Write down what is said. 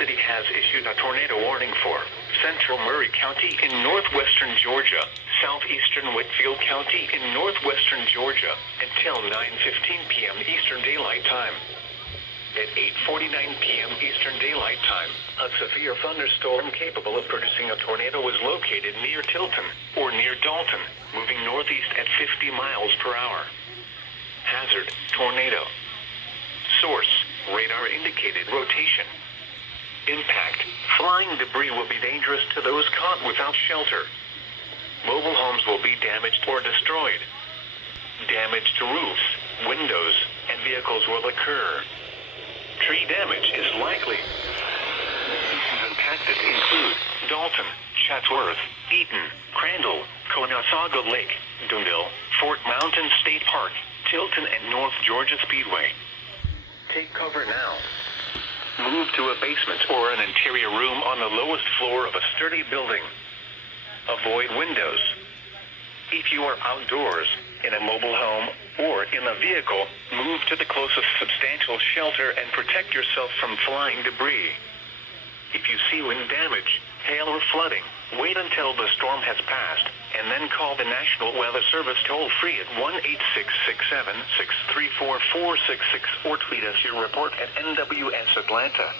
City has issued a tornado warning for central Murray County in northwestern Georgia, southeastern Whitfield County in northwestern Georgia, until 9:15 p.m. Eastern Daylight Time. At 8:49 p.m. Eastern Daylight Time, a severe thunderstorm capable of producing a tornado was located near Tilton, or near Dalton, moving northeast at 50 miles per hour. Hazard, tornado. Source, radar indicated rotation. Impact, flying debris will be dangerous to those caught without shelter. Mobile homes will be damaged or destroyed. Damage to roofs, windows, and vehicles will occur. Tree damage is likely. Species impacted include Dalton, Chatsworth, Eaton, Crandall, Conasauga Lake, Dunville, Fort Mountain State Park, Tilton, and North Georgia Speedway. Take cover now. Move to a basement or an interior room on the lowest floor of a sturdy building. Avoid windows. If you are outdoors, in a mobile home, or in a vehicle, move to the closest substantial shelter and protect yourself from flying debris. If you see wind damage, hail or flooding, wait until the storm has passed, and then call the National Weather Service toll-free at 1-866-7-634-466 or tweet us your report at NWS Atlanta.